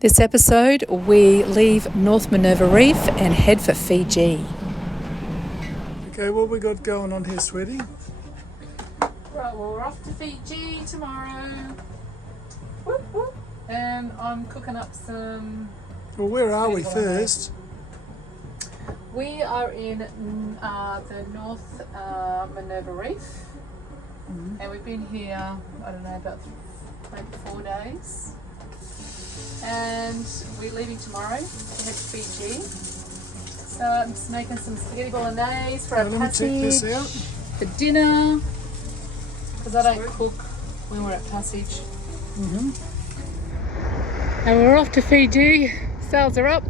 This episode, we leave North Minerva Reef and head for Fiji. Okay, what we got going on here, sweetie? Right, well, we're off to Fiji tomorrow. Whoop, whoop. And I'm cooking up some... Well, where are we first? We are in the North Minerva Reef. Mm-hmm. And we've been here, I don't know, about maybe 4 days. And we're leaving tomorrow to head to Fiji. So I'm just making some spaghetti bolognese for our passage. Let me check this out. For dinner, because I don't cook when we're at passage. Mm-hmm. And we're off to Fiji. Sails are up.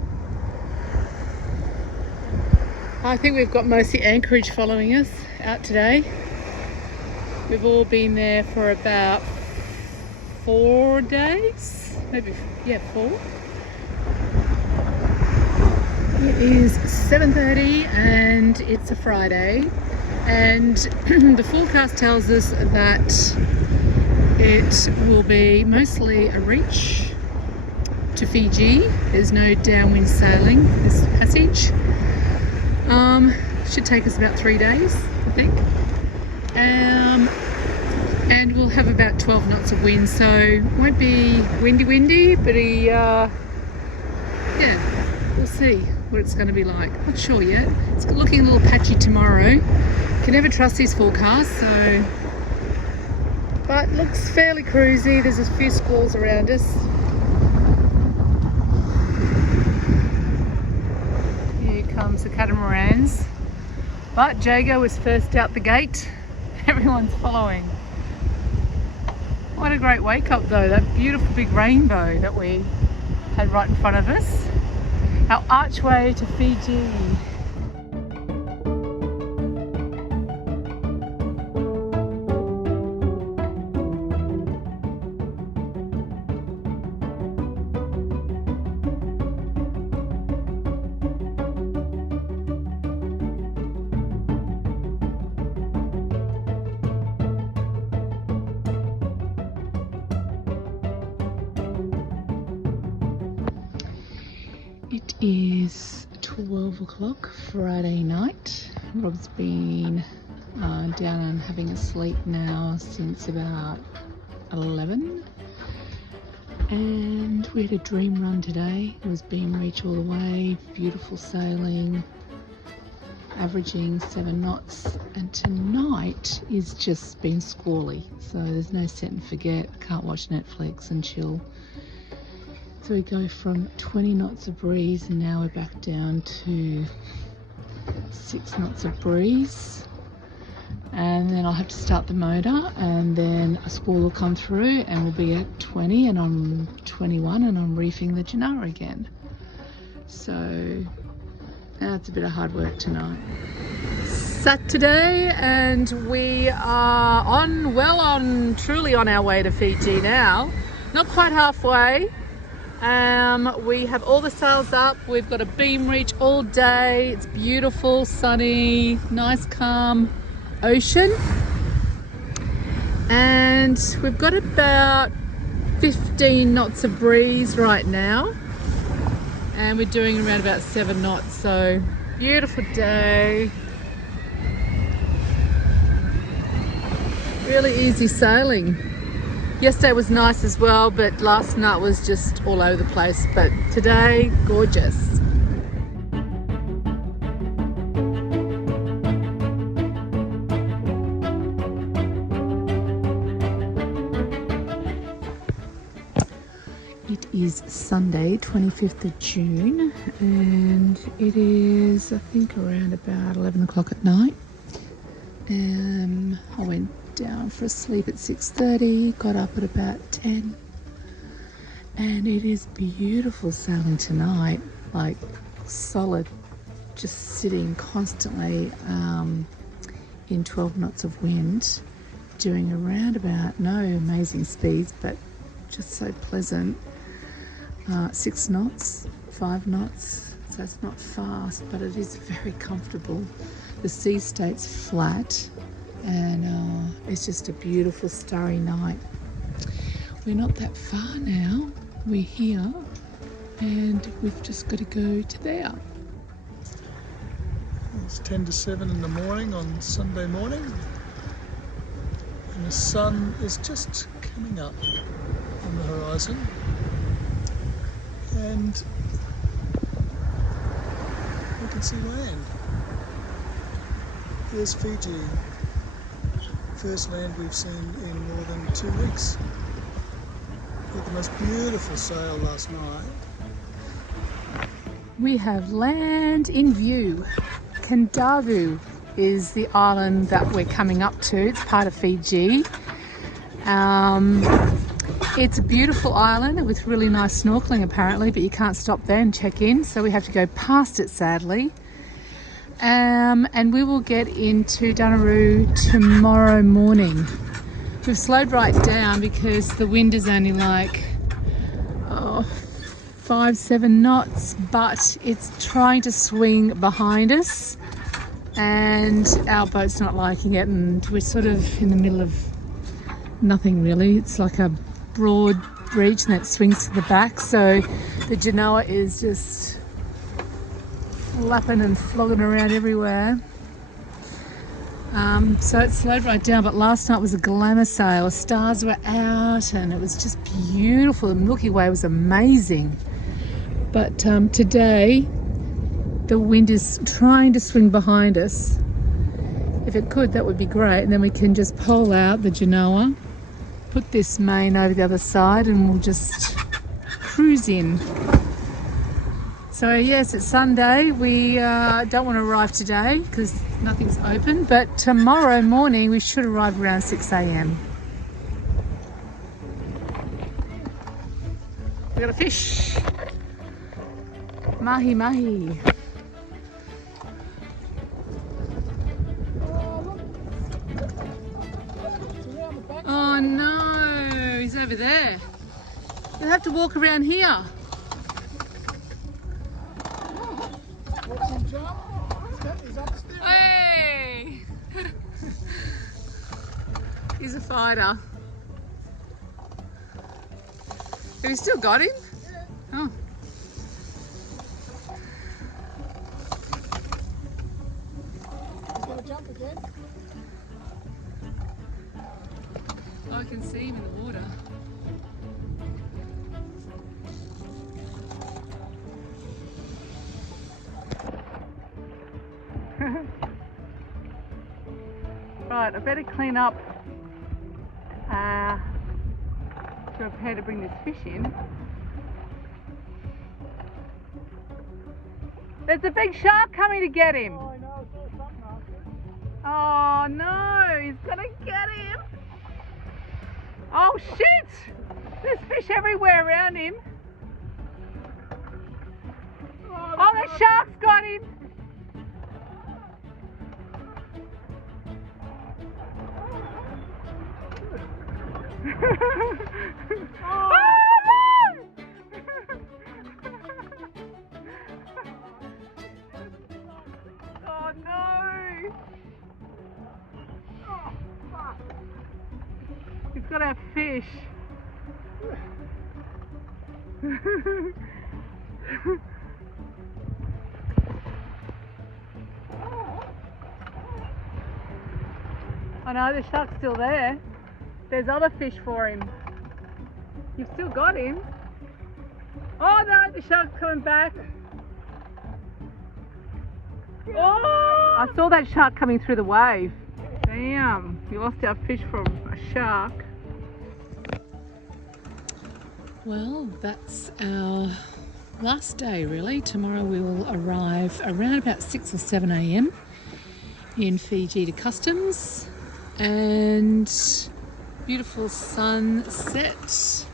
I think we've got mostly Anchorage following us out today. We've all been there for about 4 days. Maybe, yeah, 4. It is 7:30 and it's a Friday, and the forecast tells us that it will be mostly a reach to Fiji. There's no downwind sailing this passage. Should take us about 3 days, I think. And we'll have about 12 knots of wind, so it won't be windy, but yeah, we'll see what it's going to be like. Not sure yet. It's looking a little patchy tomorrow. Can never trust these forecasts, so, but looks fairly cruisy. There's a few squalls around us. Here comes the catamarans, but Jago was first out the gate. Everyone's following. What a great wake up though, that beautiful big rainbow that we had right in front of us. Our archway to Fiji. It is 12 o'clock Friday night. Rob's been down and having a sleep now since about 11. And we had a dream run today. It was Beam Reach all the way, beautiful sailing, averaging 7 knots. And tonight is just been squally. So there's no set and forget, can't watch Netflix and chill. So we go from 20 knots of breeze and now we're back down to 6 knots of breeze. And then I'll have to start the motor and then a squall will come through and we'll be at 20 and I'm 21 and I'm reefing the Janara again. So it's a bit of hard work tonight. Saturday, and we are truly on our way to Fiji now. Not quite halfway. We have all the sails up. We've got a beam reach all day. It's beautiful, sunny, nice, calm ocean. And we've got about 15 knots of breeze right now. And we're doing around about 7 knots. So beautiful day. Really easy sailing. Yesterday was nice as well, but last night was just all over the place. But today, gorgeous. It is Sunday, 25th of June, and it is, I think, around about 11 o'clock at night. I went down for a sleep at 6:30, got up at about 10, and it is beautiful sailing tonight, like solid, just sitting constantly in 12 knots of wind, doing around about, no amazing speeds, but just so pleasant. 6 knots, 5 knots, so it's not fast, but it is very comfortable. The sea stays flat, and it's just a beautiful starry night. We're not that far now. We're here and we've just got to go to there. It's 10 to 7 in the morning on Sunday morning, and the sun is just coming up on the horizon, and we can see land. Here's Fiji, first land we've seen in more than 2 weeks. We had the most beautiful sail last night. We have land in view. Kandavu is the island that we're coming up to. It's part of Fiji. It's a beautiful island with really nice snorkeling apparently, but you can't stop there and check in, so we have to go past it sadly. And we will get into Danaru tomorrow morning. We've slowed right down because the wind is only like 5-7 knots, but it's trying to swing behind us and our boat's not liking it, and we're sort of in the middle of nothing really. It's like a broad breach and it swings to the back, so the genoa is just lapping and flogging around everywhere. So it slowed right down, but last night was a glamour sail. Stars were out and it was just beautiful. The Milky Way was amazing. But today the wind is trying to swing behind us. If it could, that would be great, and then we can just pole out the genoa, put this main over the other side, and we'll just cruise in. So yes, it's Sunday. We don't want to arrive today because nothing's open, but tomorrow morning we should arrive around 6 a.m. We got a fish. Mahi mahi. Oh no, he's over there. You'll have to walk around here. Hey! He's a fighter. Have you still got him? Oh. Jump again. Oh, I can see him in the water. Right, I better clean up to prepare to bring this fish in. There's a big shark coming to get him. Oh, I know, I saw something after. Oh no, he's gonna get him. Oh shit! There's fish everywhere around him. Oh, the shark's got him. Oh no! Oh no! Oh, fuck. He's got our fish. I know, the shark's still there. There's other fish for him. You've still got him. Oh no, the shark's coming back. Oh! I saw that shark coming through the wave. Damn, we lost our fish from a shark. Well, that's our last day really. Tomorrow we will arrive around about 6 or 7 a.m. in Fiji to customs, and beautiful sunset.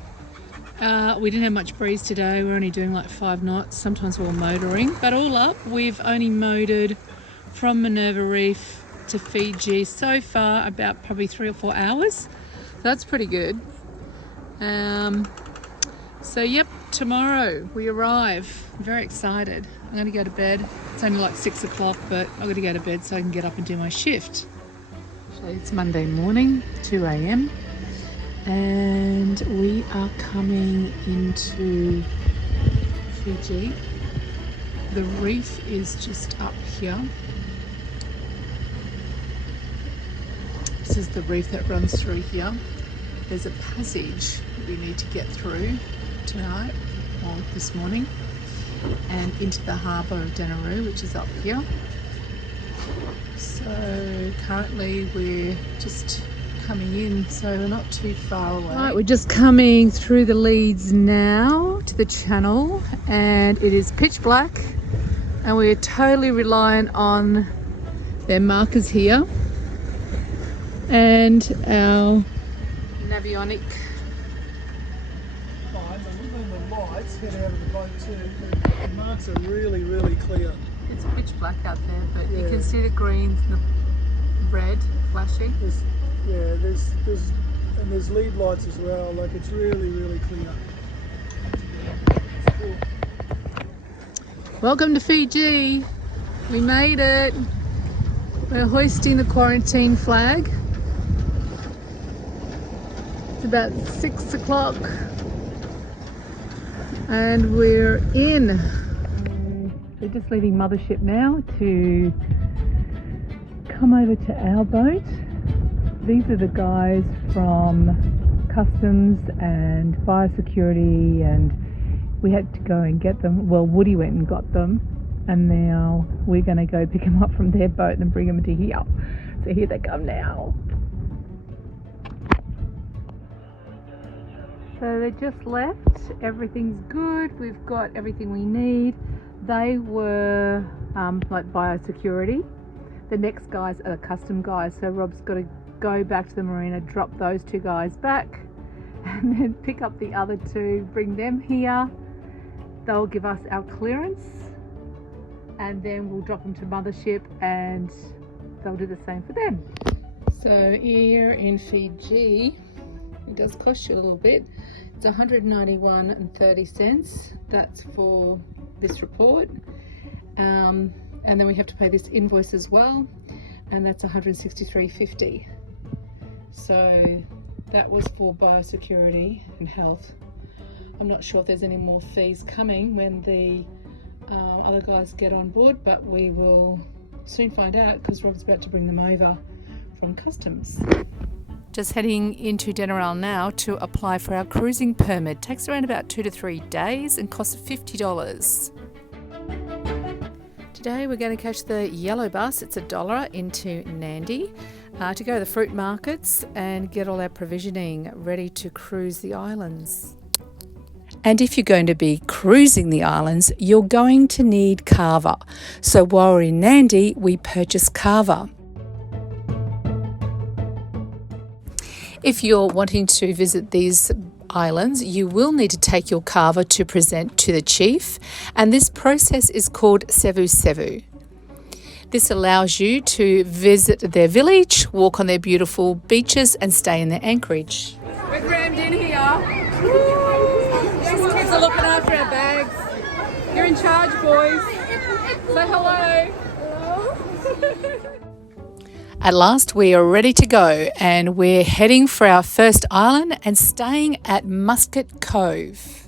We didn't have much breeze today. We're only doing like 5 knots. Sometimes we're motoring, but all up we've only motored from Minerva Reef to Fiji so far about probably 3 or 4 hours. So that's pretty good. So yep, tomorrow we arrive. I'm very excited. I'm going to go to bed. It's only like 6 o'clock, but I've got to go to bed so I can get up and do my shift. So it's Monday morning, 2 a.m. and we are coming into Fiji. The reef is just up here. This is the reef that runs through here. There's a passage we need to get through tonight or this morning, and into the harbour of Danaru, which is up here. So currently we're just coming in, so we're not too far away. Right, we're just coming through the leads now to the channel, and it is pitch black, and we're totally reliant on their markers here and our navionic. The lights head out of the boat too. The marks are really, really clear. It's pitch black out there, but you can see the greens and the red flashing. There's lead lights as well. Like, it's really, really clear. Cool. Welcome to Fiji. We made it. We're hoisting the quarantine flag. It's about 6 o'clock and we're in. We're just leaving Mothership now to come over to our boat. These are the guys from customs and biosecurity, and we had to go and get them. Well, Woody went and got them, and now we're going to go pick them up from their boat and bring them to here. So here they come now. So they just left. Everything's good. We've got everything we need. They were like biosecurity. The next guys are the custom guys. So Rob's got to go back to the marina, drop those two guys back, and then pick up the other two, bring them here. They'll give us our clearance, and then we'll drop them to Mothership, and they'll do the same for them. So here in Fiji, it does cost you a little bit. It's $191.30. That's for this report, and then we have to pay this invoice as well, and that's $163.50. So that was for biosecurity and health. I'm not sure if there's any more fees coming when the other guys get on board, but we will soon find out, because Rob's about to bring them over from customs. Just heading into Danaru now to apply for our cruising permit. Takes around about 2 to 3 days and costs $50. Today we're going to catch the yellow bus. It's $1 into Nandi to go to the fruit markets and get all our provisioning ready to cruise the islands. And if you're going to be cruising the islands, you're going to need kava. So while we're in Nandi, we purchase kava. If you're wanting to visit these islands, you will need to take your kava to present to the chief, and this process is called sevu sevu. This allows you to visit their village, walk on their beautiful beaches, and stay in their anchorage. We're crammed in here. These kids are looking after our bags. You're in charge, boys. Say hello. At last, we are ready to go, and we're heading for our first island and staying at Musket Cove.